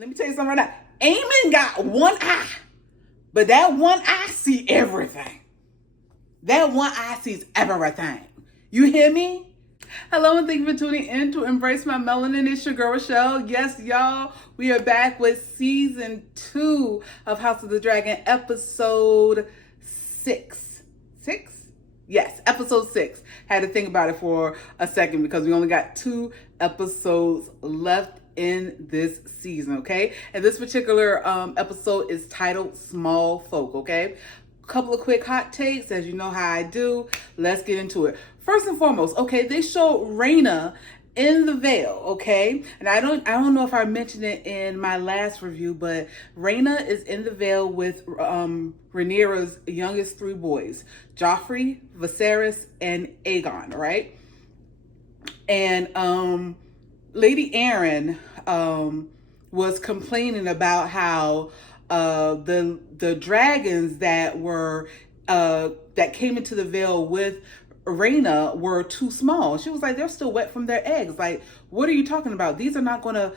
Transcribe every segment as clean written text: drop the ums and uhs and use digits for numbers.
Let me tell you something right now. Eamon got one eye, but that one eye see everything. That one eye sees everything. You hear me? Hello and thank you for tuning in to Embrace My Melanin. It's your girl, Rochelle. Yes, y'all, we are back with season 2 of House of the Dragon, episode 6. 6? Yes, episode 6. Had to think about it for a second because we only got 2 episodes left in this season, okay? And this particular episode is titled Small Folk, okay? Couple of quick hot takes, as you know how I do. Let's get into it. First and foremost, okay, they showed Rhaena in the veil, okay? And I don't know if I mentioned it in my last review, but Rhaena is in the veil with Rhaenyra's youngest 3 boys, Joffrey, Viserys, and Aegon, right? And Lady Aaron was complaining about how the dragons that were that came into the veil with Rhaena were too small. She was like, they're still wet from their eggs. Like, what are you talking about? These are not going to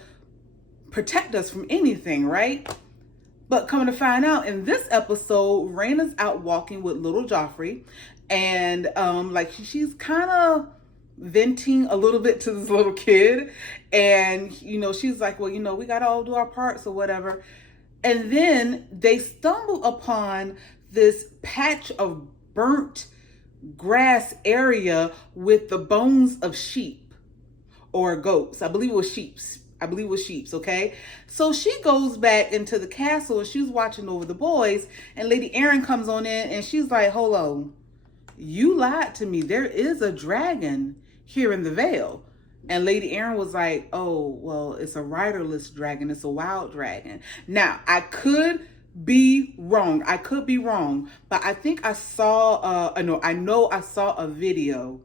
protect us from anything, right? But coming to find out, in this episode, Rhaena's out walking with little Joffrey, and like she's kind of venting a little bit to this little kid, and she's like, well, we gotta all do our parts or whatever. And then they stumble upon this patch of burnt grass area with the bones of sheep or goats. I believe it was sheep's, okay? So she goes back into the castle and she's watching over the boys, and Lady Aaron comes on in and she's like, hold on, you lied to me. There is a dragon here in the Vale. And Lady Aaron was like, oh, well, it's a riderless dragon. It's a wild dragon. Now, I could be wrong. But I think I saw, I know I saw a video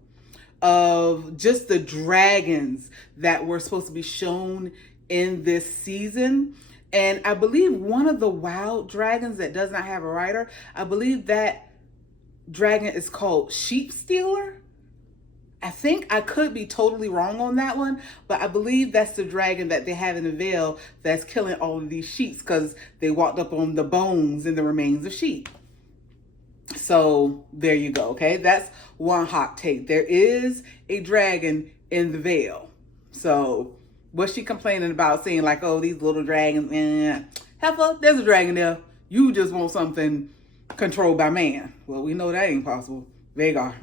of just the dragons that were supposed to be shown in this season. And I believe one of the wild dragons that does not have a rider, I believe that dragon is called Sheep Stealer. I think I could be totally wrong on that one, but I believe that's the dragon that they have in the veil that's killing all of these sheep because they walked up on the bones and the remains of sheep. So there you go, okay? That's one hot take. There is a dragon in the veil. So what's she complaining about, saying like, oh, these little dragons, heifer, there's a dragon there. You just want something controlled by man. Well, we know that ain't possible. Vagar.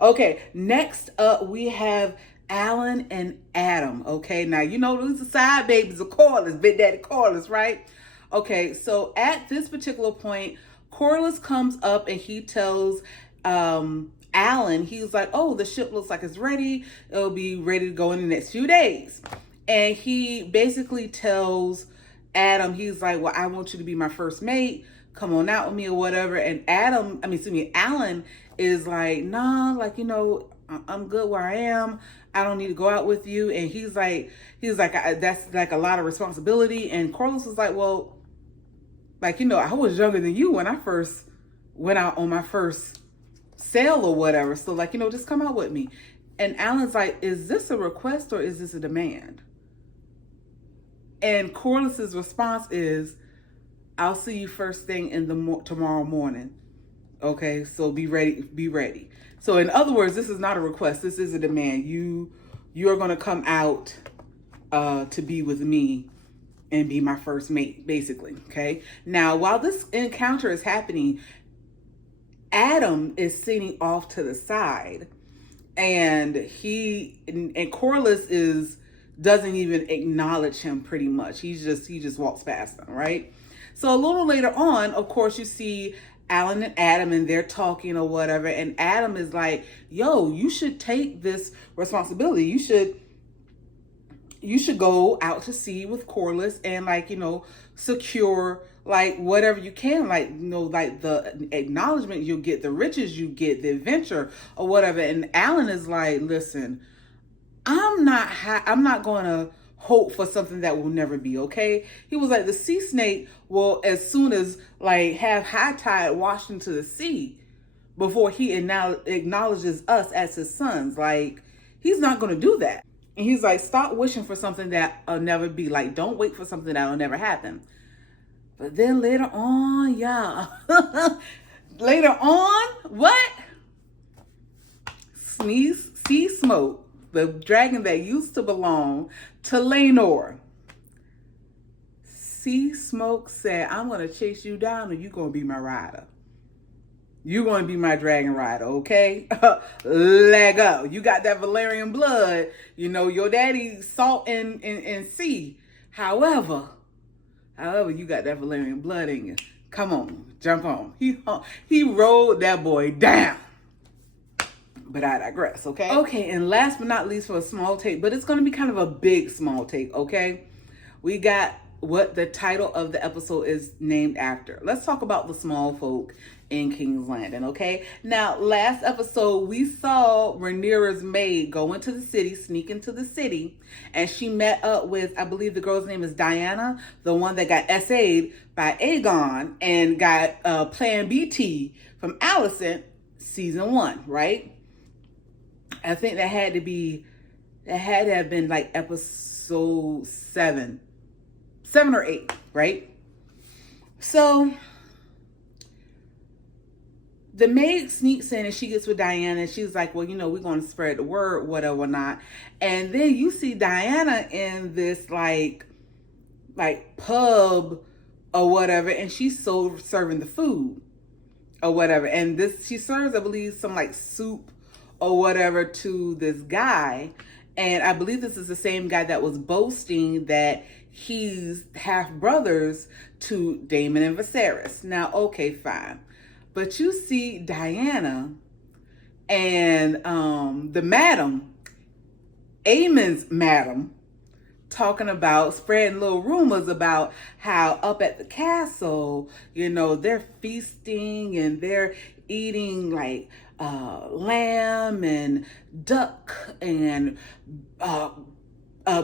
Okay, next up we have Alan and Adam. Okay, now these are side babies of Corlys, Big Daddy Corlys, right? Okay, so at this particular point, Corlys comes up and he tells Alan, he's like, oh, the ship looks like it's ready. It'll be ready to go in the next few days. And he basically tells Adam, he's like, well, I want you to be my first mate. Come on out with me or whatever. And Alan is like, nah, like, I'm good where I am. I don't need to go out with you. And he's like, that's like a lot of responsibility. And Corlys was like, well, like, I was younger than you when I first went out on my first sail or whatever. So like, just come out with me. And Alan's like, is this a request or is this a demand? And Corlys's response is, I'll see you first thing in the tomorrow morning. Okay, so be ready. So in other words, this is not a request. This is a demand. You are going to come out to be with me and be my first mate, basically. Okay. Now, while this encounter is happening, Adam is sitting off to the side, and Corlys doesn't even acknowledge him. Pretty much, he just walks past him, right? So a little later on, of course, you see Alan and Adam, and they're talking or whatever. And Adam is like, yo, you should take this responsibility. You should go out to sea with Corlys and secure like whatever you can, like, like the acknowledgement you'll get, the riches you get, the adventure or whatever. And Alan is like, listen, I'm not going to hope for something that will never be, okay? He was like, the sea snake will, as soon as like have high tide wash into the sea before he acknowledges us as his sons. Like, he's not going to do that. And he's like, stop wishing for something that'll never be. Like, don't wait for something that'll never happen. But then later on, yeah. Later on, what? Sea Smoke, the dragon that used to belong to Lenore. Sea Smoke said, I'm going to chase you down and you're going to be my rider. You're going to be my dragon rider, okay? Let go. You got that Valerian blood. You know, your daddy salt and sea. However, you got that Valerian blood in you. Come on, jump on. He rolled that boy down. But I digress, okay? Okay, and last but not least for a small take, but it's going to be kind of a big small take, okay? We got what the title of the episode is named after. Let's talk about the small folk in King's Landing, okay? Now, last episode, we saw Rhaenyra's maid go into the city, sneak into the city, and she met up with, I believe the girl's name is Diana, the one that got SA'd by Aegon and got Plan BT from Alicent, season 1, right? I think that had to have been like episode 7 or 8, right? So the maid sneaks in and she gets with Diana and she's like, well, you know, we're going to spread the word, whatever, not. And then you see Diana in this like pub or whatever, and she's serving the food or whatever. And she serves, I believe, some like soup or whatever to this guy. And I believe this is the same guy that was boasting that he's half brothers to Daemon and Viserys. Now, okay, fine. But you see Diana and the madam, Aemon's madam, talking about, spreading little rumors about how up at the castle, you know, they're feasting and they're eating like lamb and duck and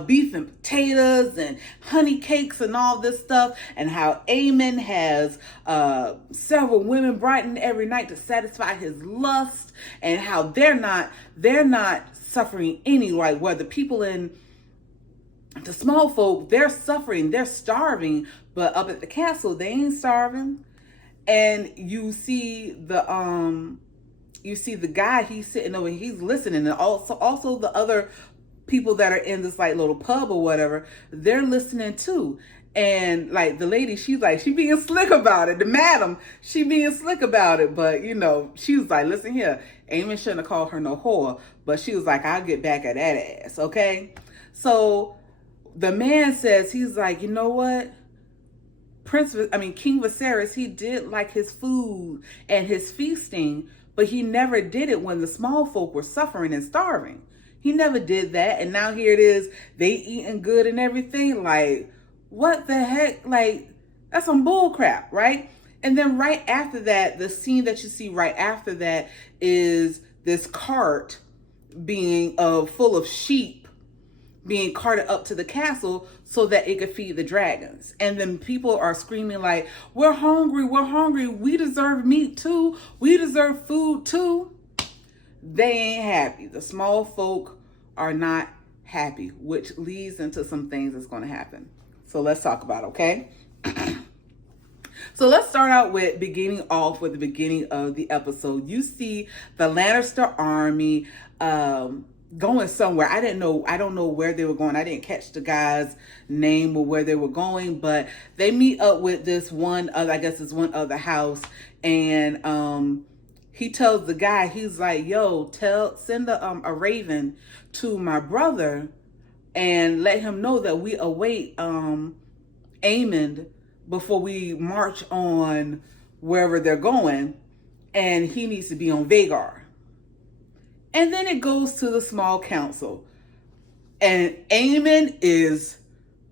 beef and potatoes and honey cakes and all this stuff, and how Aemon has several women brighten every night to satisfy his lust, and how they're not suffering any, like where the people in the small folk, they're suffering, they're starving, but up at the castle they ain't starving. And you see the guy, he's sitting over, he's listening, and also the other people that are in this like little pub or whatever, they're listening too. And like the lady, she being slick about it. The madam, she being slick about it. But you know, she was like, listen here, Aemon shouldn't have called her no whore. But she was like, I'll get back at that ass, okay? So the man says, he's like, you know what? King Viserys, he did like his food and his feasting, but he never did it when the small folk were suffering and starving. He never did that. And now here it is, they eating good and everything. Like, what the heck? Like, that's some bull crap, right? And then right after that, the scene that you see right after that is this cart being full of sheep being carted up to the castle so that it could feed the dragons. And then people are screaming like, we're hungry, we deserve meat too, we deserve food too. They ain't happy. The small folk are not happy, which leads into some things that's going to happen. So let's talk about it, okay? So let's start out with the beginning of the episode. You see the Lannister army going somewhere. I don't know where they were going. I didn't catch the guy's name or where they were going, but they meet up with this one other house, and he tells the guy, he's like, yo, send a raven to my brother and let him know that we await Aemon before we march on wherever they're going, and he needs to be on Vhagar. And then it goes to the small council, and Aemon is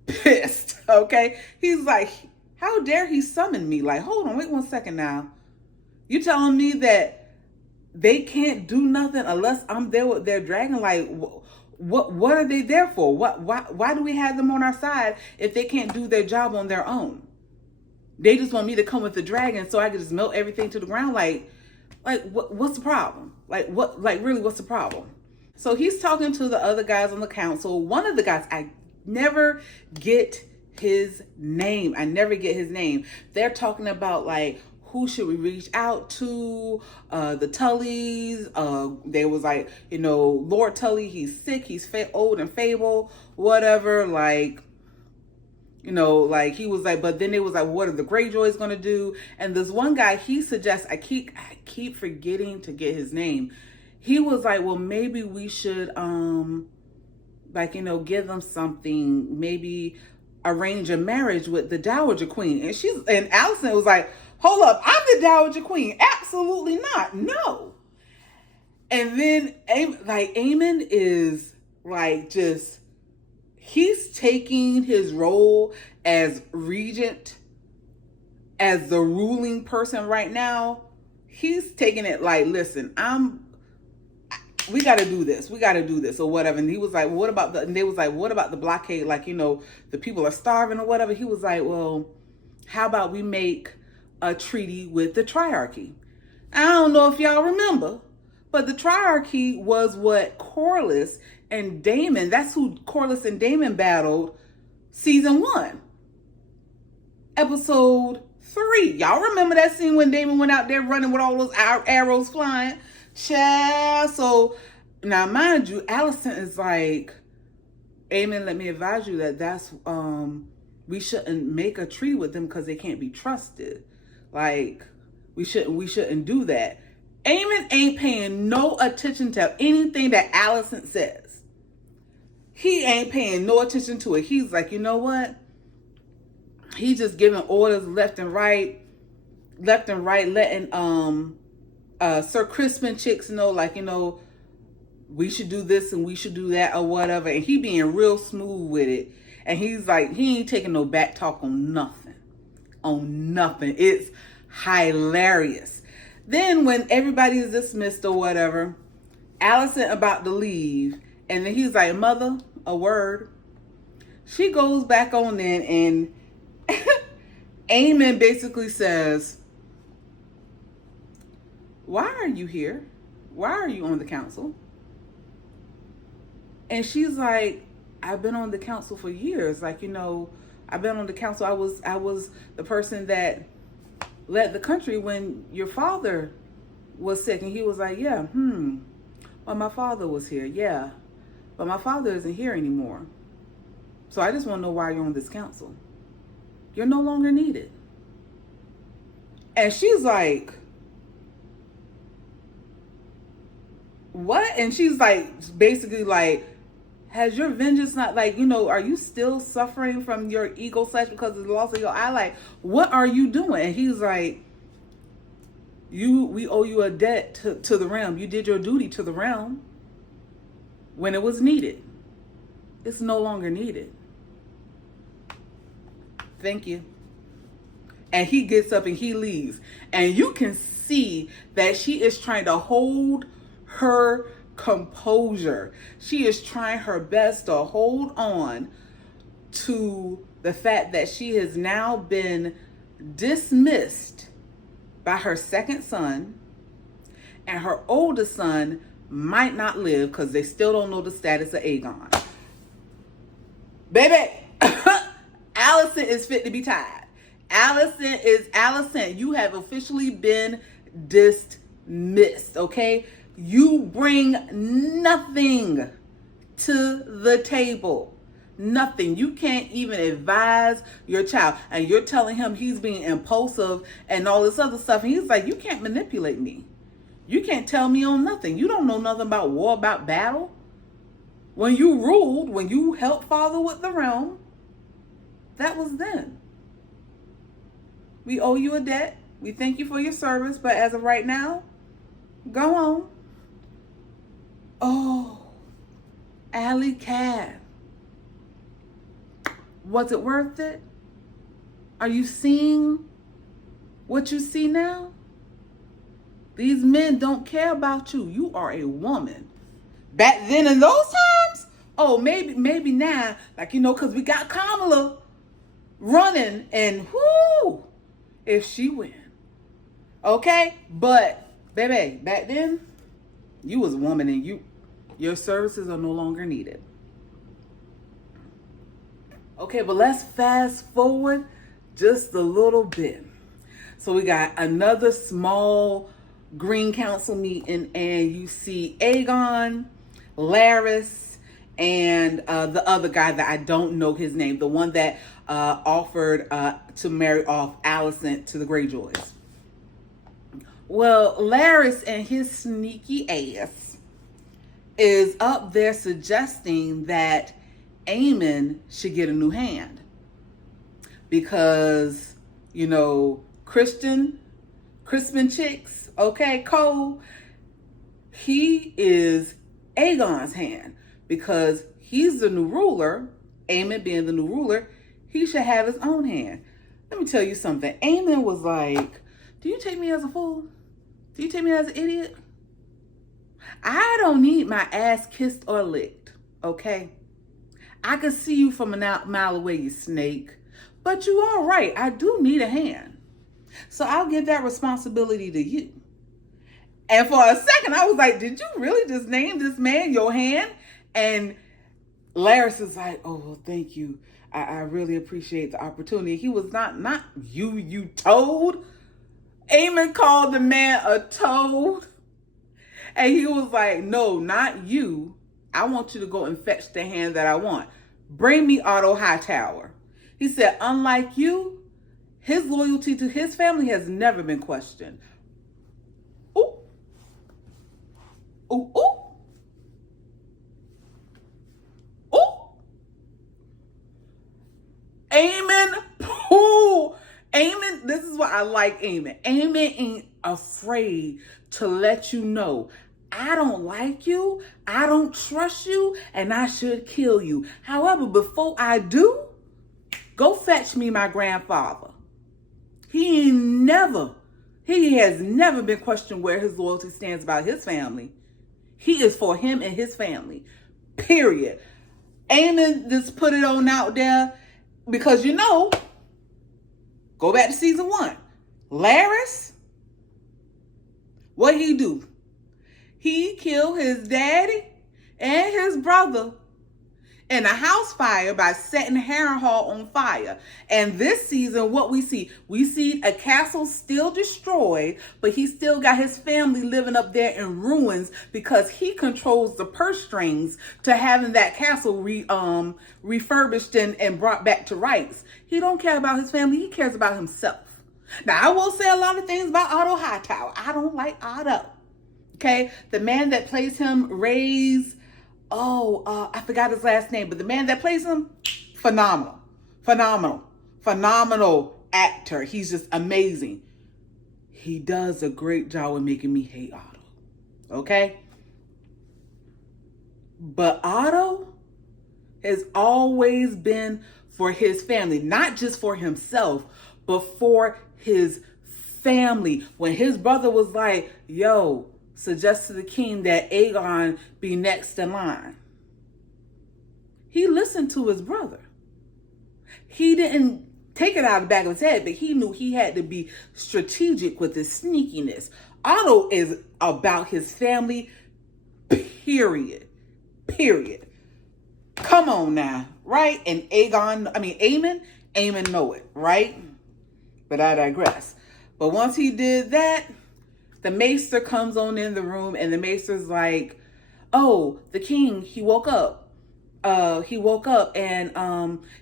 pissed, okay? He's like, how dare he summon me? Like, hold on, wait 1 second now. You telling me that they can't do nothing unless I'm there with their dragon? Like, what are they there for? Why do we have them on our side if they can't do their job on their own? They just want me to come with the dragon so I can just melt everything to the ground. Like what's the problem? Really, what's the problem? So he's talking to the other guys on the council. One of the guys, I never get his name. I never get his name. They're talking about like, who should we reach out to? The Tullys. They was like, Lord Tully, he's sick. He's old and feeble, whatever. Like, like he was like, but then it was like, what are the Greyjoys gonna do? And this one guy, he suggests, I keep forgetting to get his name. He was like, well, maybe we should, give them something, maybe arrange a marriage with the Dowager Queen. And Allison was like, hold up, I'm the Dowager Queen. Absolutely not. No. And then Aemon is like, just, he's taking his role as regent, as the ruling person right now. He's taking it like, listen, we got to do this. We got to do this or whatever. And he was like, well, and they was like, what about the blockade? Like, the people are starving or whatever. He was like, well, how about we make a treaty with the Triarchy? I don't know if y'all remember, but the Triarchy was what Corlys and Daemon, that's who Corlys and Daemon battled season 1. Episode 3. Y'all remember that scene when Daemon went out there running with all those arrows flying? Child. So now, mind you, Allison is like, Aemon, let me advise you that's we shouldn't make a treaty with them because they can't be trusted. Like, we shouldn't do that. Aemon ain't paying no attention to anything that Allison says. He ain't paying no attention to it. He's like, you know what? He's just giving orders left and right, letting Sir Crispin chicks know, like, we should do this and we should do that or whatever. And he being real smooth with it. And he's like, he ain't taking no back talk on nothing. On nothing. It's hilarious. Then when everybody is dismissed or whatever, Allison about to leave. And then he's like, mother, a word. She goes back on in and Aemon basically says, why are you here? Why are you on the council? And she's like, I've been on the council for years. Like, I've been on the council. I was the person that led the country when your father was sick. And he was like, yeah, well, my father was here. Yeah, but my father isn't here anymore. So I just want to know why you're on this council. You're no longer needed. And she's like, what? And she's like, basically like, has your vengeance not, like, are you still suffering from your ego slash because of the loss of your eye? Like, what are you doing? And he's like, we owe you a debt to the realm. You did your duty to the realm when it was needed. It's no longer needed. Thank you. And he gets up and he leaves. And you can see that she is trying to hold her composure. She is trying her best to hold on to the fact that she has now been dismissed by her second son, and her oldest son might not live because they still don't know the status of Aegon. Baby, Allison is fit to be tied. Allison, you have officially been dismissed, okay? You bring nothing to the table. Nothing. You can't even advise your child. And you're telling him he's being impulsive and all this other stuff. And he's like, you can't manipulate me. You can't tell me on nothing. You don't know nothing about war, about battle. When you ruled, when you helped father with the realm, that was then. We owe you a debt. We thank you for your service. But as of right now, go on. Oh, Alley Cat. Was it worth it? Are you seeing what you see now? These men don't care about you. You are a woman. Back then in those times, oh, maybe now, like, because we got Kamala running and whoo, if she win. Okay? But, baby, back then, you was a woman and Your services are no longer needed. Okay, but let's fast forward just a little bit. So we got another small Green Council meeting, and you see Aegon, Larys, and the other guy that I don't know his name, the one that offered to marry off Alicent to the Greyjoys. Well, Larys and his sneaky ass is up there suggesting that Aemon should get a new hand because, you know, Crispin Chicks, okay, Cole, he is Aegon's hand because he's the new ruler. Aemon being the new ruler, he should have his own hand. Let me tell you something. Aemon was like, do you take me as a fool? Do you take me as an idiot? I don't need my ass kissed or licked, okay? I can see you from a mile away, you snake. But you are right. I do need a hand. So I'll give that responsibility to you. And for a second, I was like, did you really just name this man your hand? And Larys is like, oh, well, thank you. I really appreciate the opportunity. He was not you toad. Aemon called the man a toad. And he was like, no, not you. I want you to go and fetch the hand that I want. Bring me Otto Hightower. He said, unlike you, his loyalty to his family has never been questioned. Ooh. Ooh, ooh. Ooh. Aemon. Ooh. Aemon, this is what I like Aemon. Aemon ain't afraid to let you know, I don't like you, I don't trust you, and I should kill you. However, before I do, go fetch me my grandfather. He has never been questioned where his loyalty stands about his family. He is for him and his family. Period. Aemon just put it on out there because, you know, go back to season 1. Larys, what he do? He killed his daddy and his brother in a house fire by setting Harrenhal on fire. And this season, what we see a castle still destroyed, but he still got his family living up there in ruins because he controls the purse strings to having that castle refurbished and brought back to rights. He don't care about his family. He cares about himself. Now, I will say a lot of things about Otto Hightower. I don't like Otto. Okay? The man that plays him, I forgot his last name, but the man that plays him, phenomenal actor. He's just amazing. He does a great job of making me hate Otto. Okay? But Otto has always been for his family, not just for himself, but for his family. When his brother was like, yo, suggest to the king that Aegon be next in line, he listened to his brother. He didn't take it out of the back of his head, but he knew he had to be strategic with his sneakiness. Otto is about his family, period. Come on now, right? And Aemon know it, right? But I digress. But once he did that, the maester comes on in the room, and the maester's like, oh, the king, he woke up. And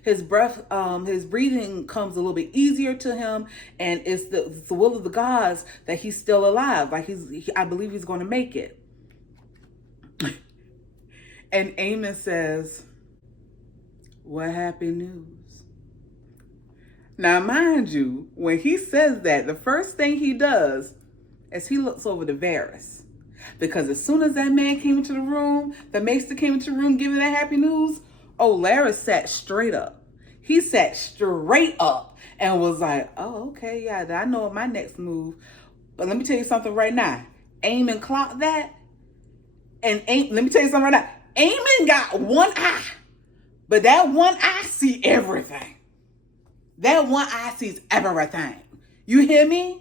his breathing comes a little bit easier to him, and it's the will of the gods that he's still alive. Like I believe he's going to make it. And Aemon says, what happy news? Now, mind you, when he says that, the first thing he does is he looks over to Varys. Because as soon as that man came into the room, the maester came into the room giving that happy news, Larys sat straight up. He sat straight up and was like, oh, okay, yeah, I know my next move. But let me tell you something right now. Aemon clocked that. And let me tell you something right now. Aemon got one eye. But that one eye see everything. That one eye sees everything. You hear me?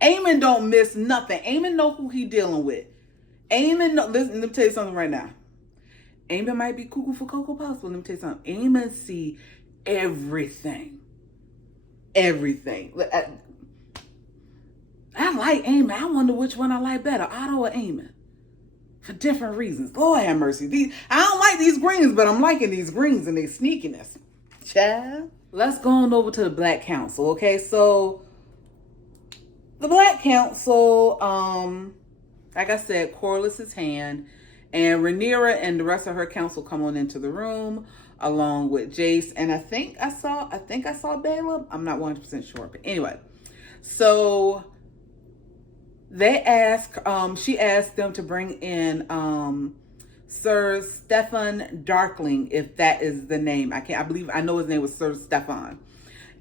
Aemon don't miss nothing. Aemon know who he dealing with. Eamon, no, listen, let me tell you something right now. Eamon might be cuckoo for Cocoa Puffs, but let me tell you something. Eamon see everything. Everything. I like Eamon. I wonder which one I like better, Otto or Eamon. For different reasons. Lord have mercy. I don't like these greens, but I'm liking these greens and their sneakiness. Child. Let's go on over to the Black Council, okay? So, the Black Council, like I said, Corliss's hand, and Rhaenyra and the rest of her council come on into the room, along with Jace, and I think I saw Bela. I'm not 100% sure, but anyway. So, she asked them to bring in Sir Stefan Darkling, if that is the name. I know his name was Sir Stefan.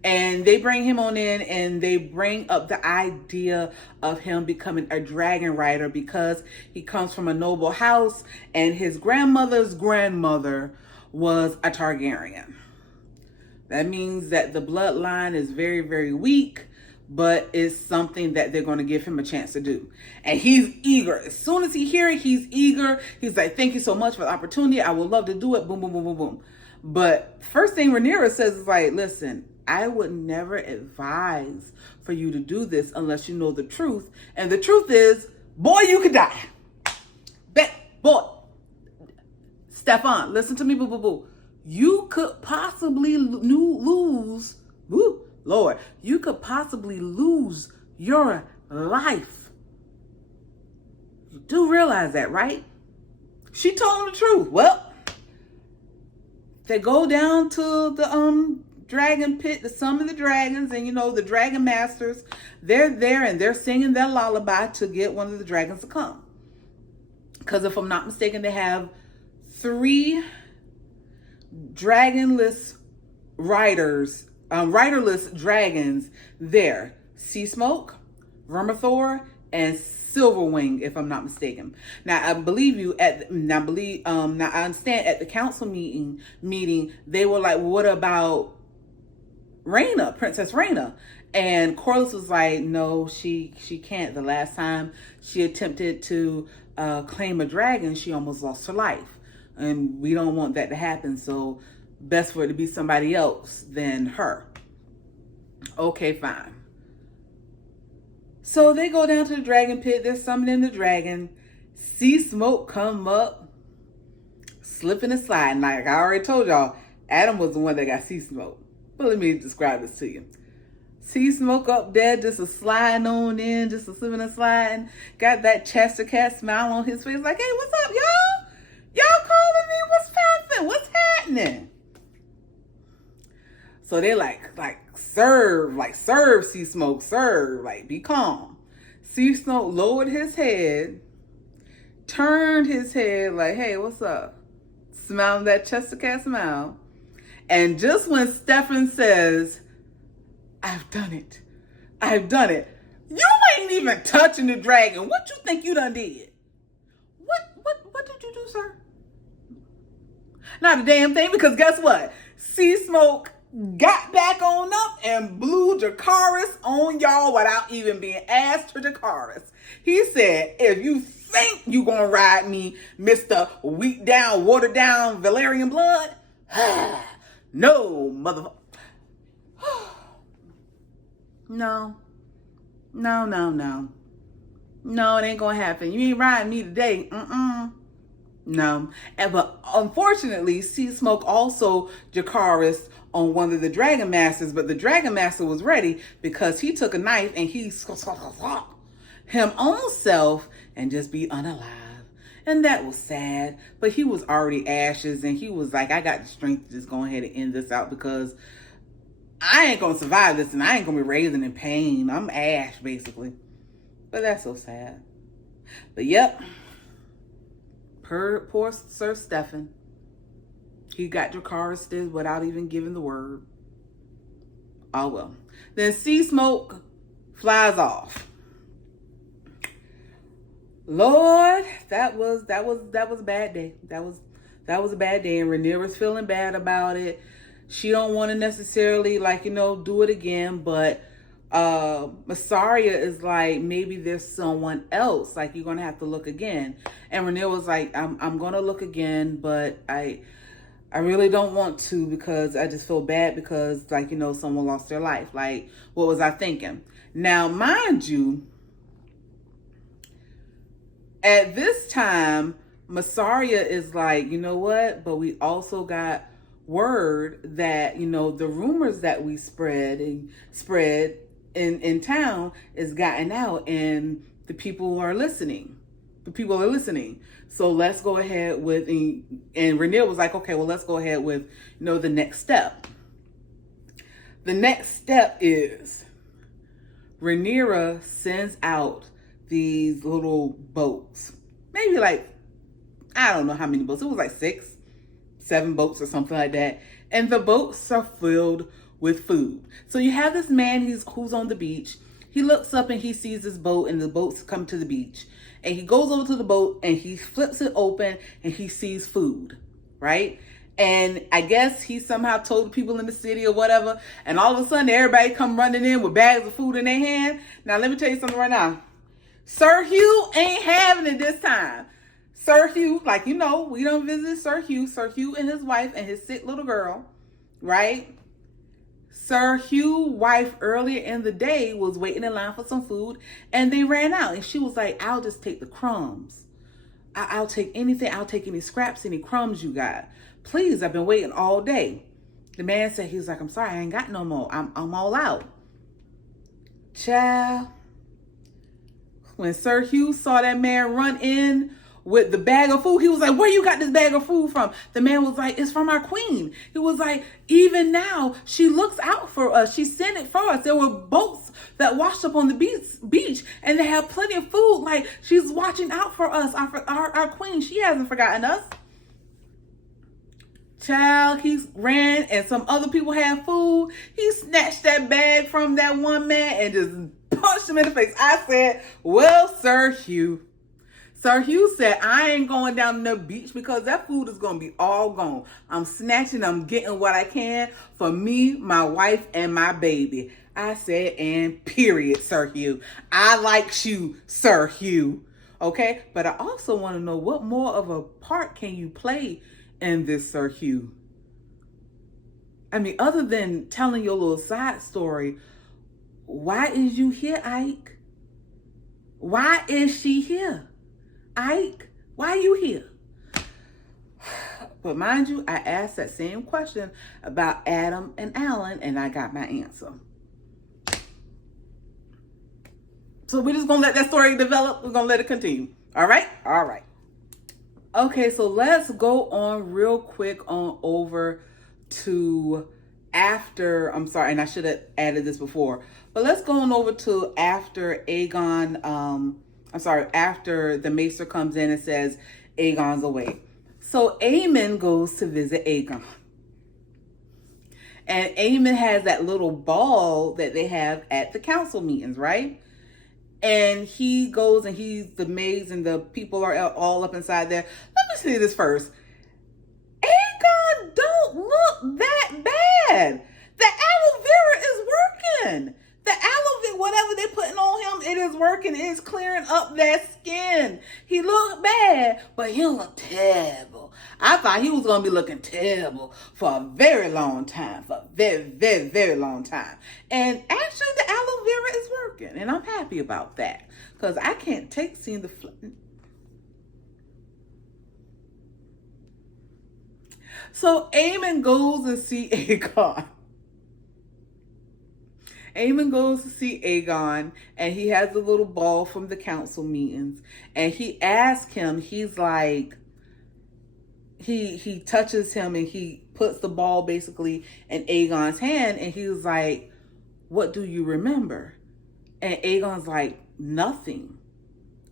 And they bring him on in, and they bring up the idea of him becoming a dragon rider because he comes from a noble house and his grandmother's grandmother was a Targaryen. That means that the bloodline is very, very weak, but it's something that they're going to give him a chance to do. And he's eager. As soon as he hears it, he's eager. He's like, thank you so much for the opportunity. I would love to do it. Boom, boom, boom, boom, boom. But first thing Rhaenyra says is like, listen, I would never advise for you to do this unless you know the truth. And the truth is, boy, you could die. Boy. Stefan, listen to me, boo, boo, boo. You could possibly lose, woo, Lord, you could possibly lose your life. You do realize that, right? She told him the truth. Well, they go down to the dragon pit to summon the dragons, and the dragon masters, they're there and they're singing their lullaby to get one of the dragons to come. Because if I'm not mistaken, they have 3 dragonless riderless dragons there. Sea Smoke, Vermithor, and Silverwing, if I'm not mistaken. Now I understand at the council meeting they were like, what about Rhaena, Princess Rhaena? And Corlys was like, no, she can't. The last time she attempted to claim a dragon, she almost lost her life. And we don't want that to happen, so best for it to be somebody else than her. Okay, fine. So they go down to the dragon pit. They're summoning the dragon. Sea Smoke come up, slipping and sliding. Like I already told y'all, Adam was the one that got Sea Smoke. But let me describe this to you. Sea Smoke up there, just a sliding on in, just a slipping and sliding. Got that Chester Cat smile on his face, like, hey, what's up, y'all? Y'all calling me? What's poppin'? What's happening? So they like serve Sea Smoke, serve, like be calm. Sea Smoke lowered his head, turned his head like, hey, what's up? Smiling that Chester Cat smile. And just when Stefan says, I've done it. You ain't even touching the dragon. What you think you done did? What did you do, sir? Not a damn thing, because guess what? Sea Smoke got back on up and blew Dracarys on y'all without even being asked to Dracarys. He said, if you think you gonna ride me, Mr. Weak down, watered down Valerian blood, no, motherfucker. No, it ain't gonna happen. You ain't riding me today. No. But unfortunately, Sea Smoke also Dracarys on one of the Dragon Masters, but the Dragon Master was ready because he took a knife and he him own self and just be unalive. And that was sad, but he was already ashes, and he was like, I got the strength to just go ahead and end this out because I ain't gonna survive this, and I ain't gonna be raising in pain. I'm ash, basically. But that's so sad. But yep, poor Sir Stefan. He got Dracarys without even giving the word. Oh well. Then Sea Smoke flies off. Lord, that was a bad day. That was a bad day, and Rhaenyra's feeling bad about it. She don't want to necessarily do it again, but Massaria is like, maybe there's someone else. Like, you're gonna have to look again. And Rhaenyra was like, I'm gonna look again, but I really don't want to, because I just feel bad because, like, someone lost their life. Like, what was I thinking? Now, mind you, at this time, Massaria is like, you know what? But we also got word that, the rumors that we spread in town is gotten out, and the people are listening. The people are listening. So let's go ahead with, and Rhaenyra was like, okay, well, let's go ahead with, the next step. The next step is Rhaenyra sends out these little boats. Maybe like, I don't know how many boats. It was like 6, 7 boats or something like that. And the boats are filled with food. So you have this man who's on the beach. He looks up and he sees this boat, and the boats come to the beach. And he goes over to the boat and he flips it open and he sees food, right? And I guess he somehow told the people in the city or whatever. And all of a sudden, everybody come running in with bags of food in their hand. Now, let me tell you something right now. Sir Hugh ain't having it this time. Sir Hugh, like, we don't visit Sir Hugh. Sir Hugh and his wife and his sick little girl, right? Sir Hugh's wife earlier in the day was waiting in line for some food, and they ran out. And she was like, I'll just take the crumbs. I'll take anything. I'll take any scraps, any crumbs you got. Please, I've been waiting all day. The man said, he was like, I'm sorry, I ain't got no more. I'm all out. Child. When Sir Hugh saw that man run in with the bag of food, he was like, where you got this bag of food from? The man was like, it's from our queen. He was like, even now, she looks out for us. She sent it for us. There were boats that washed up on the beach, and they have plenty of food. Like, she's watching out for us, our queen. She hasn't forgotten us. Child, he ran, and some other people had food. He snatched that bag from that one man and just punched him in the face. I said, well, Sir Hugh. Sir Hugh said, I ain't going down to the beach because that food is going to be all gone. I'm snatching, I'm getting what I can for me, my wife, and my baby. I said, and period, Sir Hugh. I like you, Sir Hugh. Okay? But I also want to know, what more of a part can you play in this, Sir Hugh? I mean, other than telling your little side story, why is you here, Ike? Why is she here? Ike, why are you here? But mind you, I asked that same question about Adam and Alan, and I got my answer. So we're just going to let that story develop. We're going to let it continue. All right? All right. Okay, so let's go on real quick on over to after, I'm sorry, and I should have added this before, but let's go on over to after after the maester comes in and says Aegon's away. So Aemon goes to visit Aegon. And Aemon has that little ball that they have at the council meetings, right? And he goes and he's the maids and the people are all up inside there. Let me say this first. Aegon don't look that bad. The aloe vera is working. The aloe vera, whatever they're putting on him, it is working. It is clearing up that skin. He looked bad, but he don't look terrible. I thought he was going to be looking terrible for a very long time. For a very, very, very long time. And actually, the aloe vera is working. And I'm happy about that. Because I can't take seeing the... So Aemon goes and see Aegon. Aemon goes to see Aegon, and he has a little ball from the council meetings. And he asks him, he's like, he touches him and he puts the ball basically in Aegon's hand, and he's like, what do you remember? And Aegon's like, nothing.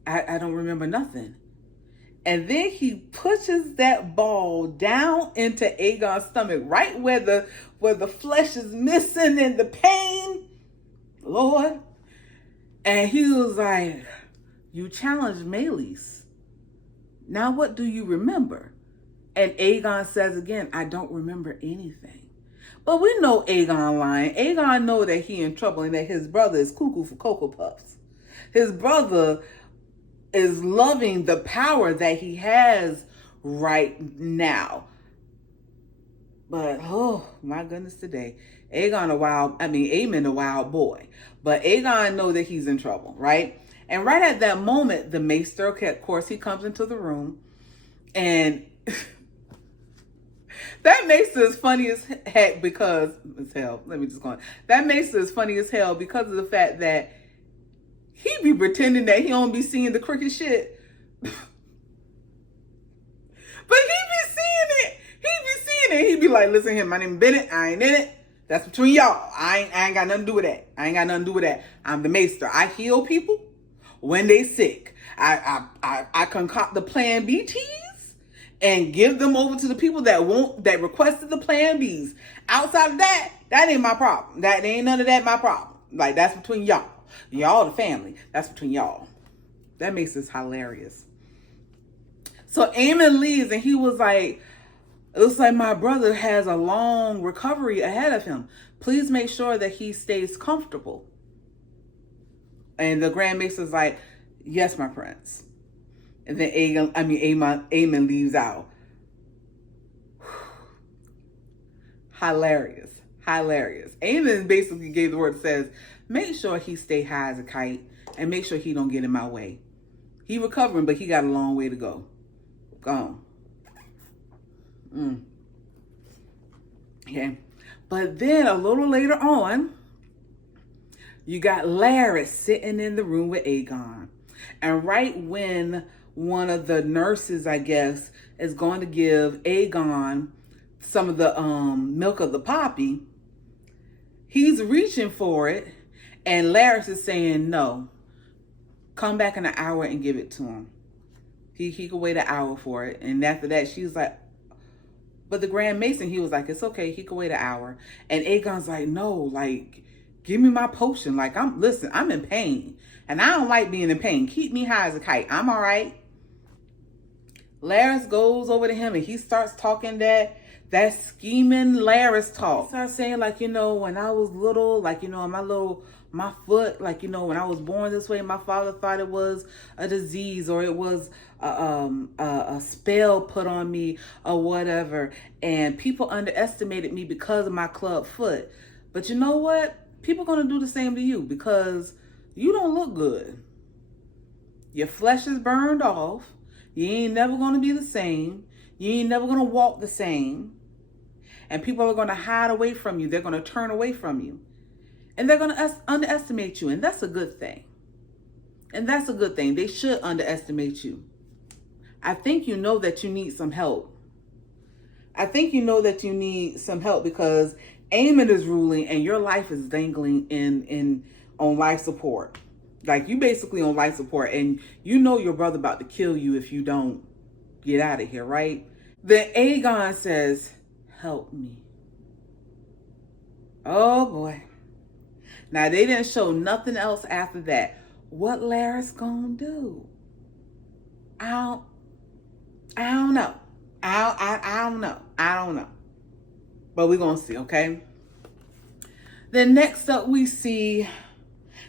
I don't remember nothing. And then he pushes that ball down into Aegon's stomach, right where the flesh is missing and the pain. Lord. And he was like, you challenged Meleys. Now what do you remember? And Aegon says again, I don't remember anything. But we know Aegon lying. Aegon know that he in trouble and that his brother is cuckoo for Cocoa Puffs. His brother is loving the power that he has right now. But oh my goodness, today Aemon a wild boy. But Aegon know that he's in trouble, right? And right at that moment, the Maester, of course, he comes into the room, and that Maester is funny as heck because as hell. Let me just go on. That Maester is funny as hell because of the fact that he be pretending that he don't be seeing the crooked shit. But he be seeing it. He be like, listen here, my name Bennett. I ain't in it. That's between y'all. I ain't got nothing to do with that. I'm the Maester. I heal people when they sick. I concoct the Plan B teas and give them over to the people that requested the Plan Bs. Outside of that ain't my problem. That ain't none of that my problem. Like, that's between y'all. Y'all the family. That's between y'all. That makes this hilarious. So Aemon leaves, and he was like, it looks like my brother has a long recovery ahead of him. Please make sure that he stays comfortable. And the Grand Maester's like, yes, my prince. And then Aemon leaves out. Hilarious. Aemon basically gave the word that says, make sure he stay high as a kite and make sure he don't get in my way. He recovering, but he got a long way to go. Gone. Okay. But then a little later on, you got Larys sitting in the room with Aegon. And right when one of the nurses, I guess, is going to give Aegon some of the milk of the poppy, he's reaching for it, and Larys is saying, no, come back in an hour and give it to him. He could wait an hour for it. And after that, she's like, but the Grand Mason, he was like, it's okay, he could wait an hour. And Aegon's like, no, like, give me my potion. Like, I'm in pain. And I don't like being in pain. Keep me high as a kite. I'm all right. Larys goes over to him and he starts talking that scheming Larys talk. He starts saying, like, when I was little, like, my foot, like, when I was born this way, my father thought it was a disease or it was a spell put on me or whatever. And people underestimated me because of my club foot. But you know what? People are going to do the same to you because you don't look good. Your flesh is burned off. You ain't never going to be the same. You ain't never going to walk the same. And people are going to hide away from you. They're going to turn away from you. And they're going to underestimate you. And that's a good thing. They should underestimate you. I think you know that you need some help. Because Aemon is ruling and your life is dangling on life support. Like, you basically on life support, and you know your brother about to kill you if you don't get out of here, right? Then Aegon says, help me. Oh boy. Now, they didn't show nothing else after that. What Larys gonna do? I don't know. I don't know. But we're gonna see, okay? Then next up we see,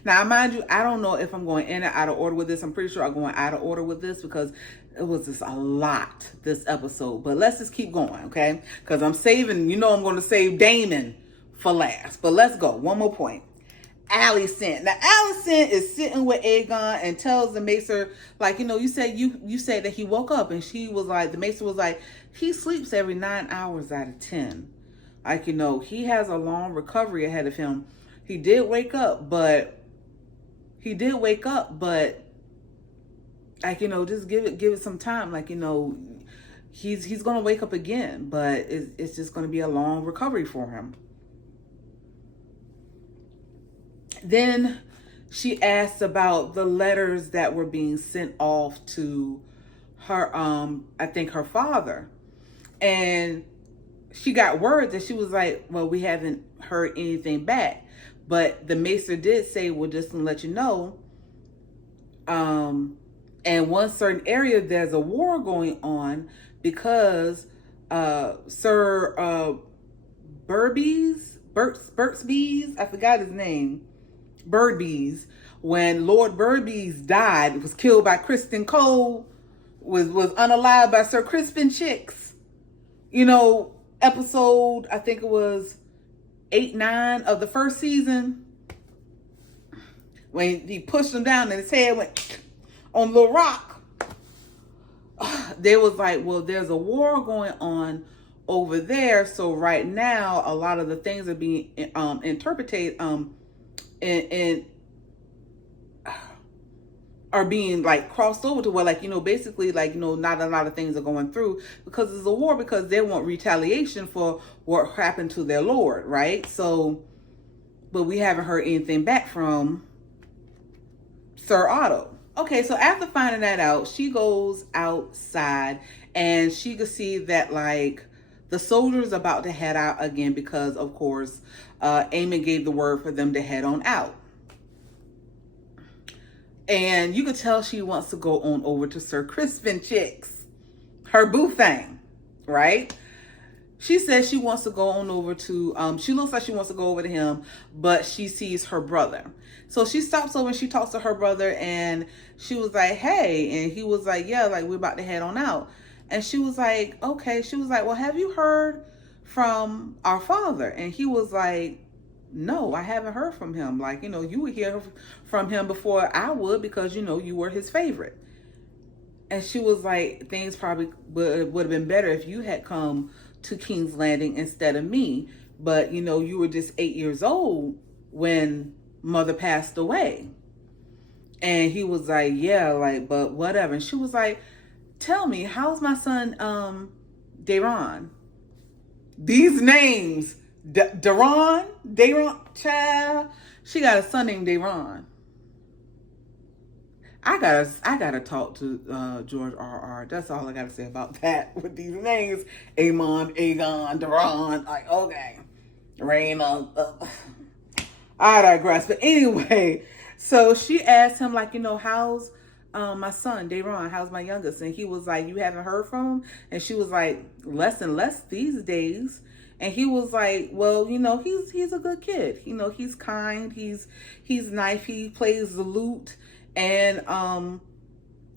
now mind you, I don't know if I'm going in or out of order with this. I'm pretty sure I'm going out of order with this because it was just a lot this episode. But let's just keep going, okay? Because I'm saving, I'm going to save Daemon for last. But let's go. One more point. Alicent. Now, Alicent is sitting with Aegon and tells the Maester, like, you said that he woke up, and she was like, the Maester was like, he sleeps every 9 hours out of 10. Like, he has a long recovery ahead of him. He did wake up, but like, just give it some time. Like, he's going to wake up again, but it's just going to be a long recovery for him. Then she asked about the letters that were being sent off to her, I think her father. And she got word that she was like, well, we haven't heard anything back. But the Maester did say, well, just to let you know, in one certain area, there's a war going on because Sir Burt's Bees. I forgot his name. Birdbees. When Lord Birdbees died, was killed by Kristen Cole, was unalived by Sir Crispin Chicks. You know, episode, I think it was 8, 9 of the first season, when he pushed him down and his head went on the rock. They was like, well, there's a war going on over there, so right now a lot of the things are being interpreted and are being like crossed over to where, like, you know, basically, like, you know, not a lot of things are going through because it's a war, because they want retaliation for what happened to their lord, right? So, but we haven't heard anything back from Sir Otto. Okay, so after finding that out, she goes outside and she could see that, like, the soldiers about to head out again because, of course, Eamon gave the word for them to head on out. And you could tell she wants to go on over to Sir Crispin Chicks, her boo thing, right? She says she wants to go on over to, she looks like she wants to go over to him, but she sees her brother. So she stops over and she talks to her brother, and she was like, hey. And he was like, yeah, like, we're about to head on out. And she was like, okay. She was like, well, have you heard from our father? And he was like, no, I haven't heard from him. Like, you know, you would hear from him before I would because, you know, you were his favorite. And she was like, things probably would have been better if you had come to King's Landing instead of me. But, you know, you were just 8 years old when mother passed away. And he was like, yeah, like, but whatever. And she was like, tell me, how's my son, Daron? These names, Daron, child. She got a son named Daron. I gotta talk to George R.R. That's all I gotta say about that with these names. Amon, Aegon, Daron. Like, okay. Raina. I digress. But anyway, so she asked him, like, you know, how's my son, Daron, how's my youngest? And he was like, you haven't heard from him? And she was like, less and less these days. And he was like, well, you know, he's a good kid. You know, he's kind, he's nice, he plays the lute, and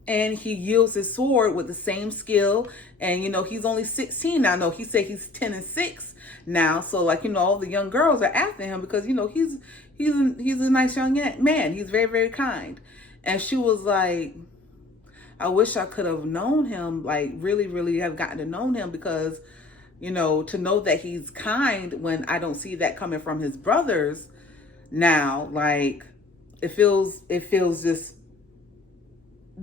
he yields his sword with the same skill. And, you know, he's only 16 now. No, he said he's 10 and 6 now. So, like, you know, all the young girls are after him because, you know, he's a nice young man. He's very, very kind. And she was like, I wish I could have known him, like, really, really have gotten to know him, because, you know, to know that he's kind when I don't see that coming from his brothers now, like, it feels just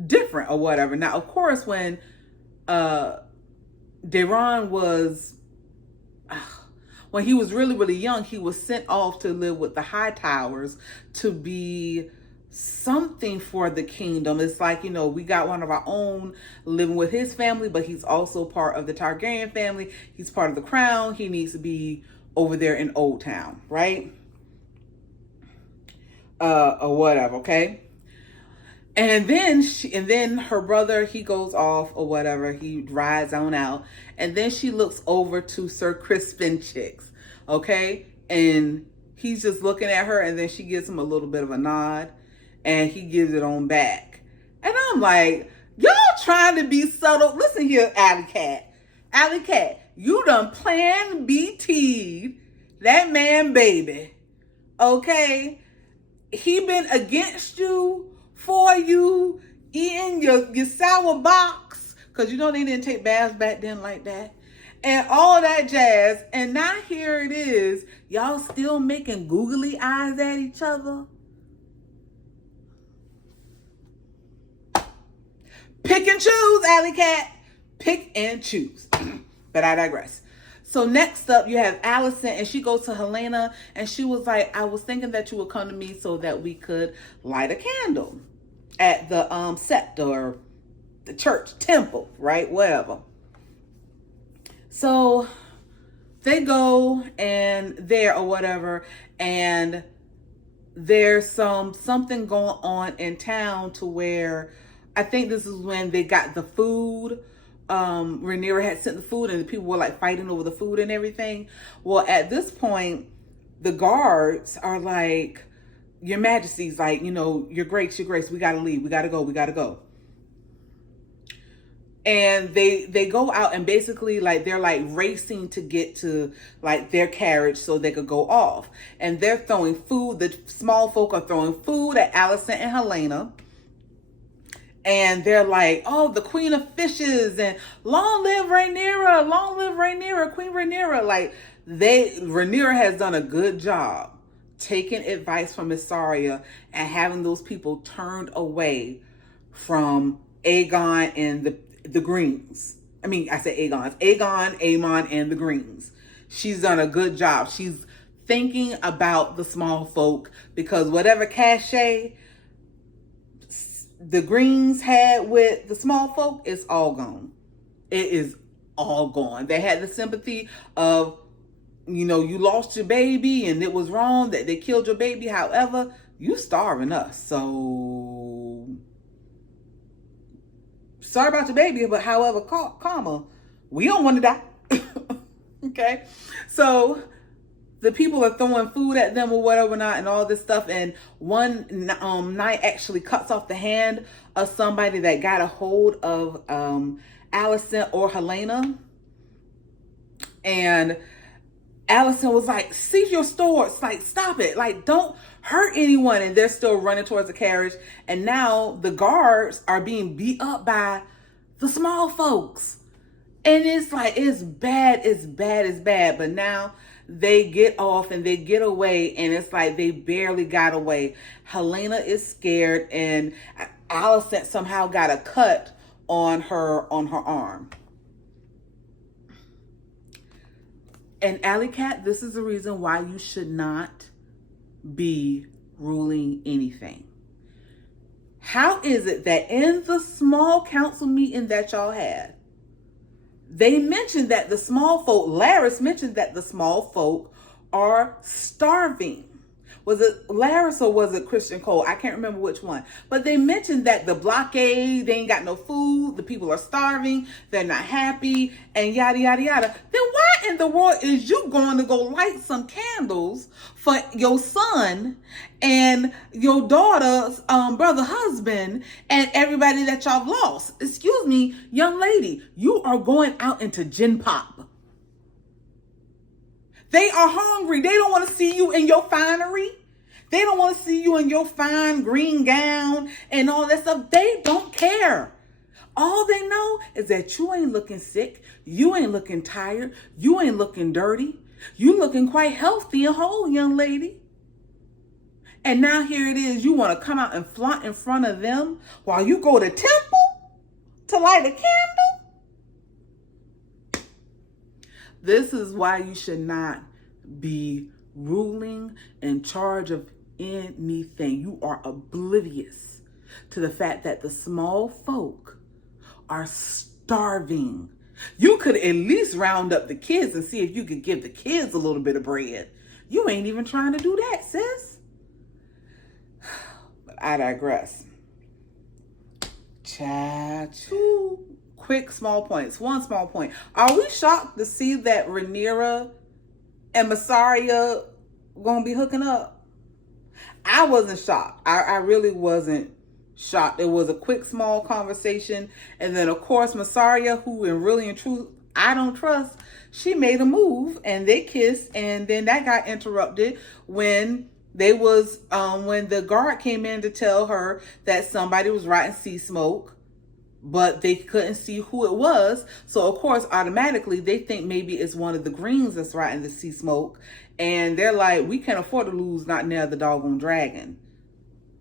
different or whatever. Now, of course, when Daron was, when he was really, really young, he was sent off to live with the Hightowers to be something for the kingdom. It's like, you know, we got one of our own living with his family, but he's also part of the Targaryen family. He's part of the crown. He needs to be over there in Old Town, right? Or whatever, okay? And then her brother, he goes off or whatever. He rides on out. And then she looks over to Sir Crispin Chicks, okay? And he's just looking at her, and then she gives him a little bit of a nod, and he gives it on back. And I'm like, y'all trying to be subtle. Listen here, Alley Cat, you done plan BT'd that man, baby, okay? He been against you, for you, eating your sour box, because, you know, they didn't take baths back then like that, and all that jazz. And now here it is, y'all still making googly eyes at each other. Pick and choose, Alley Cat. Pick and choose. But I digress. So next up, you have Allison, and she goes to Helena, and she was like, I was thinking that you would come to me so that we could light a candle at the sept, or the church, temple, right? Whatever. So they go and there or whatever, and there's something going on in town to where I think this is when they got the food Rhaenyra had sent the food and the people were like fighting over the food and everything. Well, at this point, the guards are like, Your Majesty's like, Your Grace, we gotta leave, we gotta go. And they go out and basically like they're like racing to get to like their carriage so they could go off. And they're throwing food. The small folk are throwing food at Alicent and Helena. And they're like, oh, the Queen of Fishes and long live Rhaenyra, Queen Rhaenyra. Like Rhaenyra has done a good job taking advice from Mysaria and having those people turned away from Aegon and the Greens. I mean, I said Aegon. It's Aegon, Aemon, and the Greens. She's done a good job. She's thinking about the small folk because whatever cachet the Greens had with the small folk, it's all gone. It is all gone. They had the sympathy of, you lost your baby and it was wrong that they killed your baby. However, you starving us. So sorry about your baby, but however, karma, we don't want to die. Okay? So the people are throwing food at them or whatever not and all this stuff. And one knight actually cuts off the hand of somebody that got a hold of Alicent or Helena. And Alicent was like, cease your swords. Like, stop it. Like, don't hurt anyone. And they're still running towards the carriage. And now the guards are being beat up by the small folks. And it's like, it's bad. But now they get off and they get away. And it's like they barely got away. Helena is scared. And Alicent somehow got a cut on her arm. And Alley Cat, this is the reason why you should not be ruling anything. How is it that in the small council meeting that y'all had, they mentioned that the small folk, Larys mentioned that the small folk are starving. Was it Larys or was it Christian Cole? I can't remember which one. But they mentioned that the blockade, they ain't got no food, the people are starving, they're not happy, and yada, yada, yada. Then why in the world is you going to go light some candles for your son and your daughter's brother husband and everybody that y'all lost? Excuse me, young lady, you are going out into gin pop. They are hungry. They don't want to see you in your finery. They don't want to see you in your fine green gown and all that stuff. They don't care. All they know is that you ain't looking sick. You ain't looking tired. You ain't looking dirty. You looking quite healthy and whole, young lady. And now here it is. You want to come out and flaunt in front of them while you go to temple to light a candle? This is why you should not be ruling in charge of anything. You are oblivious to the fact that the small folk are starving. You could at least round up the kids and see if you could give the kids a little bit of bread. You ain't even trying to do that, sis. But I digress. Two quick small points. One small point. Are we shocked to see that Rhaenyra and Mysaria gonna be hooking up? I wasn't shocked. I really wasn't shocked. It was a quick, small conversation. And then, of course, Mysaria, who in really and truth I don't trust, she made a move and they kissed. And then that got interrupted when when the guard came in to tell her that somebody was riding sea smoke, but they couldn't see who it was. So, of course, automatically, they think maybe it's one of the Greens that's riding the sea smoke. And they're like, we can't afford to lose not near the doggone dragon.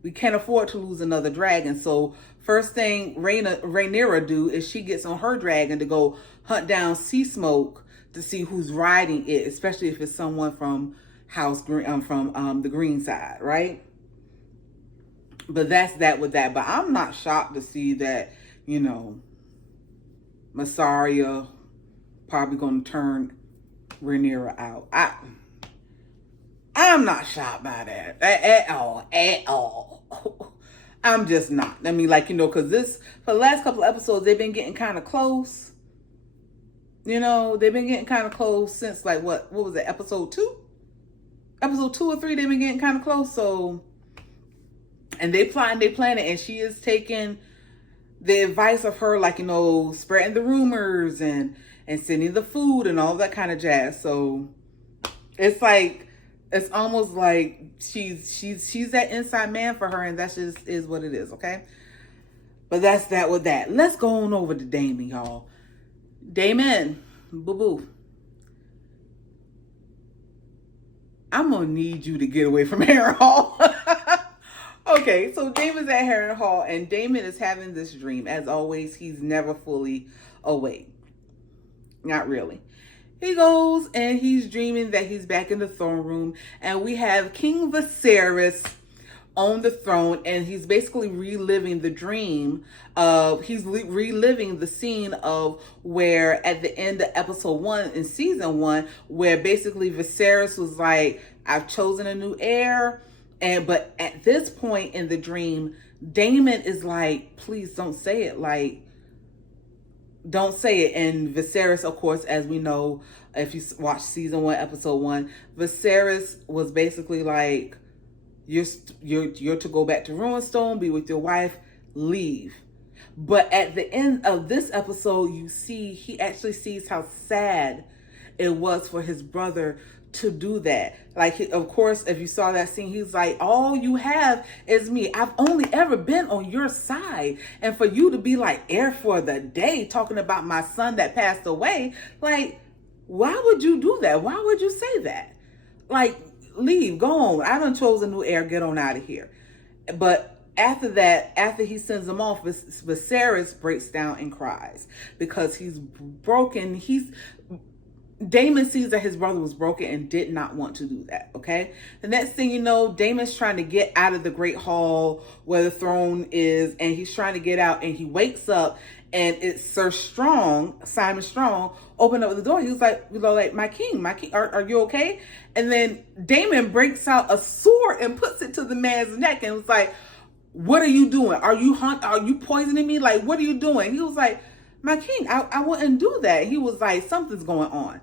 We can't afford to lose another dragon. So, first thing Rhaenyra do is she gets on her dragon to go hunt down sea smoke to see who's riding it, especially if it's someone from House Green, from the Green side, right? But that's that with that. But I'm not shocked to see that, Mysaria probably going to turn Rhaenyra out. I'm not shocked by that at all. I'm just not. I mean, because for the last couple of episodes, they've been getting kind of close. They've been getting kind of close since like what was it, episode 2? Episode 2 or 3, they've been getting kind of close. So, and they plan it, and she is taking the advice of her, like, spreading the rumors and sending the food and all that kind of jazz. So it's like, it's almost like she's that inside man for her, and that just is what it is, okay? But that's that with that. Let's go on over to Damon, y'all. Damon, boo-boo. I'm gonna need you to get away from Harren Hall. Okay, so Damon's at Harren Hall, and Damon is having this dream. As always, he's never fully awake. Not really. He goes and he's dreaming that he's back in the throne room, and we have King Viserys on the throne, and he's basically reliving the dream of, reliving the scene of where at the end of episode 1 in season 1, where basically Viserys was like, I've chosen a new heir. But at this point in the dream, Damon is like, please don't say it. Like, don't say it. And Viserys, of course, as we know, if you watch season 1, episode 1, Viserys was basically like, you're to go back to Ruinstone, be with your wife, leave. But at the end of this episode, he actually sees how sad it was for his brother to do that. Like, of course, if you saw that scene, he's like, all you have is me. I've only ever been on your side. And for you to be like heir for the day, talking about my son that passed away, like, why would you do that? Why would you say that? Like, leave, go on. I done chose a new heir, get on out of here. But after that, after he sends him off, Viserys breaks down and cries because he's broken. Damon sees that his brother was broken and did not want to do that, okay? The next thing you know, Damon's trying to get out of the Great Hall where the throne is, and he's trying to get out, and he wakes up, and it's Simon Strong, opened up the door. He was like, my king, are you okay? And then Damon breaks out a sword and puts it to the man's neck, and was like, what are you doing? Are you poisoning me? Like, what are you doing? He was like, my king, I wouldn't do that. He was like, something's going on,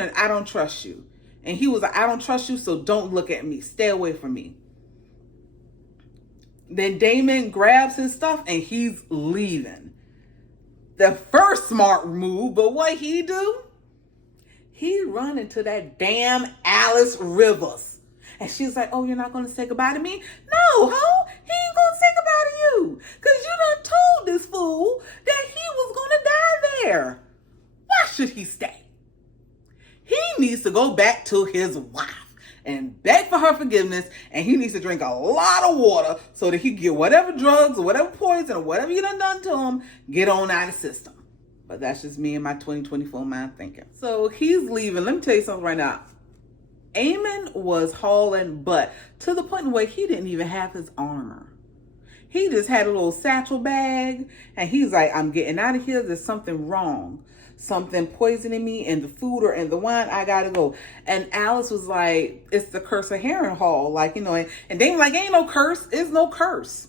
and I don't trust you. And he was like, I don't trust you, so don't look at me. Stay away from me. Then Damon grabs his stuff and he's leaving. The first smart move, but what he do? He run into that damn Alice Rivers. And she's like, oh, you're not going to say goodbye to me? No, ho, he ain't going to say goodbye to you. Because you done told this fool that he was going to die there. Why should he stay? He needs to go back to his wife and beg for her forgiveness. And he needs to drink a lot of water so that he can get whatever drugs or whatever poison or whatever you done to him, get on out of the system. But that's just me and my 2024 mind thinking. So he's leaving. Let me tell you something right now. Aemon was hauling butt to the point where he didn't even have his armor. He just had a little satchel bag, and he's like, I'm getting out of here. There's something wrong. Something poisoning me in the food or in the wine. I gotta go. And Alice was like, it's the curse of Harren Hall. Like, and they were like, ain't no curse. It's no curse.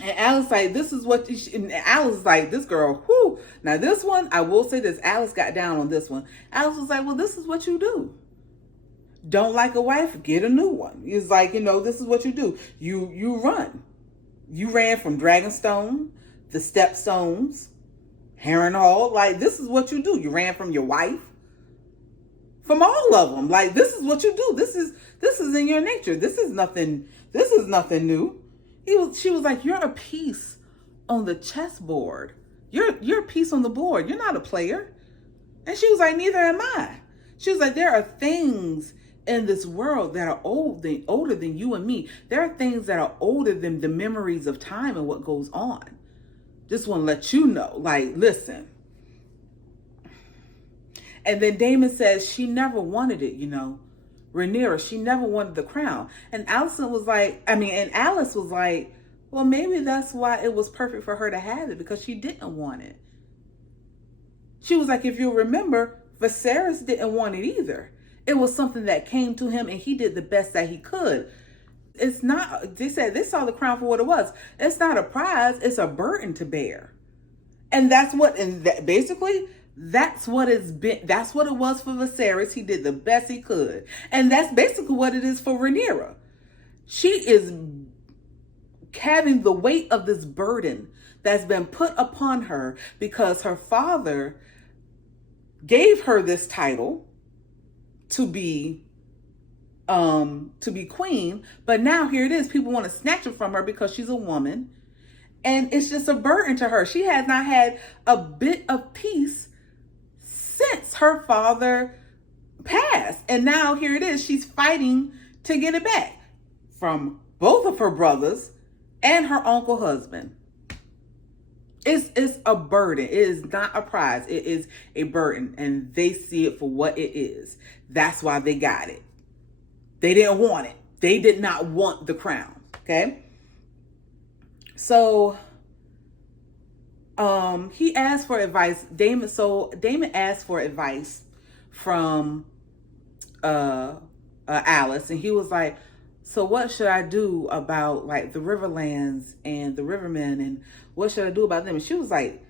And Alice like, this is what, and Alice is like, this girl, whoo. Now this one, I will say this, Alice got down on this one. Alice was like, well, this is what you do. Don't like a wife, get a new one. It's like, this is what you do. You run. You ran from Dragonstone, the Stepstones, Harren Hall. Like, this is what you do. You ran from your wife, from all of them. Like, this is what you do. This is in your nature. This is nothing new. She was like, you're a piece on the chessboard. You're a piece on the board. You're not a player. And she was like, neither am I. She was like, there are things in this world that are older than you and me. There are things that are older than the memories of time and what goes on. Just want to let you know, like, listen. And then Damon says she never wanted it, Rhaenyra, she never wanted the crown. And Alice was like, well, maybe that's why it was perfect for her to have it, because she didn't want it. She was like, if you remember, Viserys didn't want it either. It was something that came to him, and he did the best that he could. It's not, they said they saw the crown for what it was. It's not a prize, it's a burden to bear. And basically, that's what it's been. That's what it was for Viserys. He did the best he could. And that's basically what it is for Rhaenyra. She is having the weight of this burden that's been put upon her because her father gave her this title to be queen, but now here it is. People want to snatch it from her because she's a woman. And it's just a burden to her. She has not had a bit of peace since her father passed. And now here it is. She's fighting to get it back from both of her brothers and her uncle husband. It's a burden. It is not a prize. It is a burden. And they see it for what it is. That's why they got it. They didn't want it. They did not want the crown. Okay? So, he asked for advice. Damon asked for advice from Alice, and he was like, so what should I do about like the Riverlands and the Rivermen, and what should I do about them? And she was like,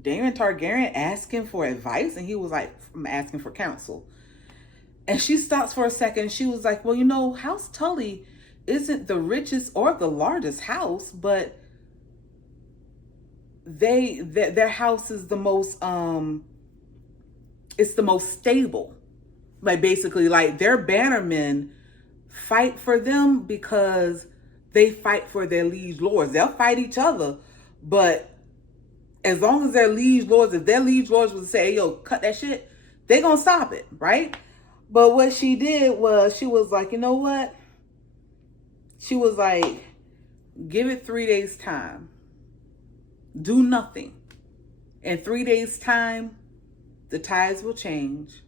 Daemon Targaryen asking for advice? And he was like, I'm asking for counsel. And she stops for a second. She was like, well, House Tully isn't the richest or the largest house, but their house is the most it's the most stable. Like basically, like their bannermen fight for them because they fight for their liege lords. They'll fight each other, but as long as their liege lords, if their liege lords would say, hey, yo, cut that shit, they're gonna stop it, right? But what she did was she was like, you know what? She was like, give it 3 days time. Do nothing. In 3 days time, the tides will change.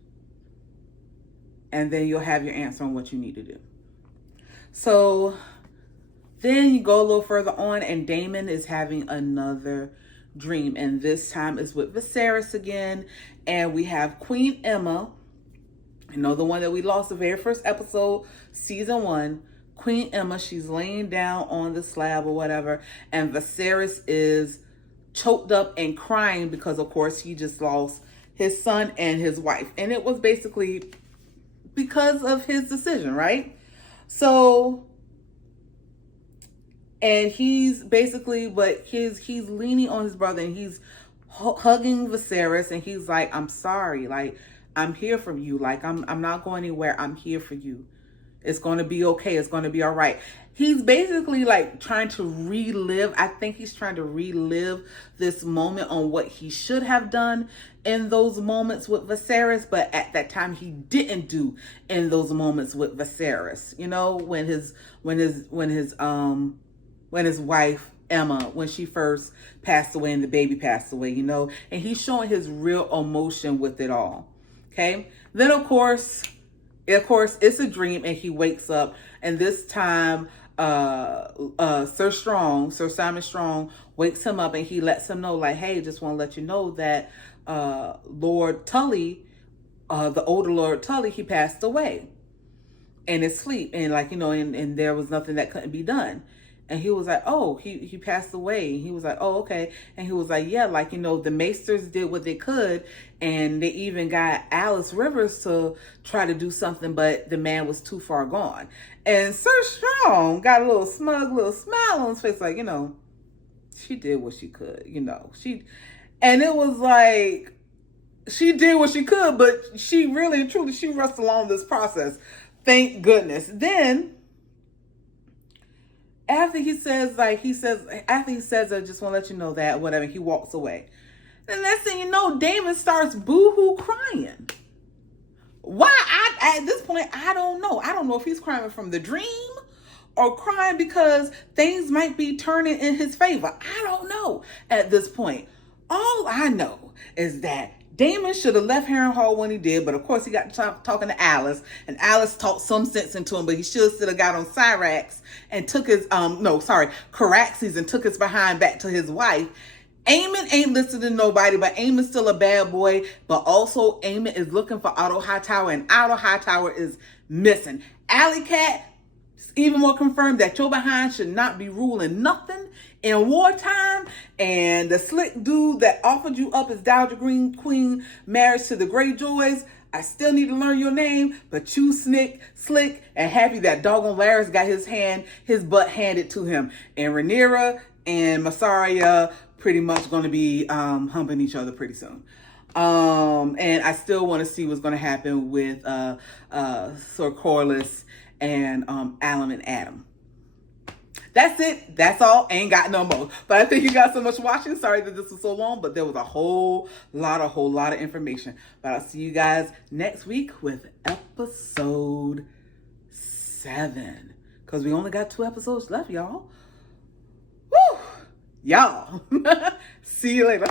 And then you'll have your answer on what you need to do. So then you go a little further on, and Daemon is having another dream. And this time is with Viserys again. And we have Queen Emma, the one that we lost the very first episode, season 1. Queen Emma, she's laying down on the slab or whatever. And Viserys is choked up and crying because, of course, he just lost his son and his wife. And it was basically because of his decision, right? So, and he's basically, he's leaning on his brother, and he's hugging Viserys, and he's like, I'm sorry, like, I'm here for you. Like, I'm not going anywhere. I'm here for you. It's going to be okay. It's going to be all right. He's basically like trying to relive. I think he's trying to relive this moment on what he should have done in those moments with Viserys, but at that time he didn't do in those moments with Viserys. When his wife Emma, when she first passed away and the baby passed away, and he's showing his real emotion with it all. Okay. Then of course, it's a dream, and he wakes up, and this time, Sir Simon Strong wakes him up, and he lets him know, like, hey, just want to let you know that Lord Tully, the older Lord Tully, he passed away in his sleep, and and there was nothing that couldn't be done. And he was like, oh, he passed away. And he was like, oh, okay. And he was like, yeah, the Maesters did what they could. And they even got Alice Rivers to try to do something, but the man was too far gone. And Sir Strong got a little smug, little smile on his face, like, she did what she could, and it was like, she did what she could, but she really and truly, she rushed along this process. Thank goodness. Then, after he says, I just want to let you know that, whatever, he walks away. The next thing you know, Daemon starts boo-hoo crying. Why? At this point, I don't know. I don't know if he's crying from the dream or crying because things might be turning in his favor. I don't know at this point. All I know is that Daemon should have left Harrenhal when he did, but of course he got talking to Alice, and Alice talked some sense into him, but he should have got on Cyrax and took his, Caraxes, and took his behind back to his wife. Aemon ain't listening to nobody, but Aemon's still a bad boy, but also Aemon is looking for Otto Hightower, and Otto Hightower is missing. Alley Cat It's even more confirmed that your behind should not be ruling nothing in wartime. And the slick dude that offered you up as Dowager Green Queen marriage to the Greyjoys, I still need to learn your name, but you slick, and happy that doggone Larys got his butt handed to him. And Rhaenyra and Mysaria pretty much going to be humping each other pretty soon. And I still want to see what's going to happen with Sir Corlys and Alan and Adam. That's it. That's all. Ain't got no more. But I thank you guys so much for watching. Sorry that this was so long, but there was a whole lot of information. But I'll see you guys next week with episode 7. Because we only got 2 episodes left, y'all. Woo! Y'all. See you later.